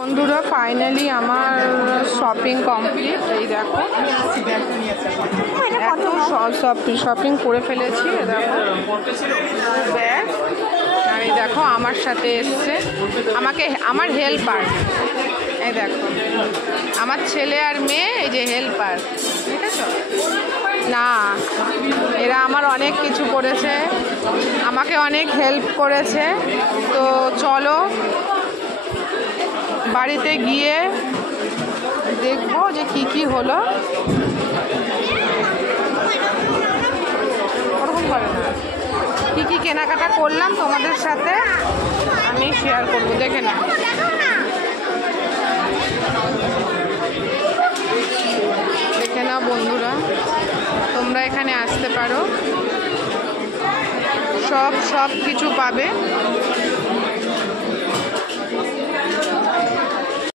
বন্ধুরা ফাইনালি আমার shopping complete. এই দেখো এত শপিং করে ফেলেছি। দেখো ব্যাগ, আর এই দেখো আমার সাথে এসছে আমার হেল্পার। এই দেখো আমার ছেলে আর মেয়ে, এই যে হেল্পার, ঠিক আছে না, এরা আমার অনেক কিছু করেছে, আমাকে অনেক হেল্প করেছে। তো চলো বাড়িতে গিয়ে দেখবো যে কি হলো। ওরকম করে না, কি কেনাকাটা করলাম তোমাদের সাথে আমি শেয়ার করবো, দেখে না। দেখে নাও বন্ধুরা, তোমরা এখানে আসতে পারো, সব কিছু পাবে।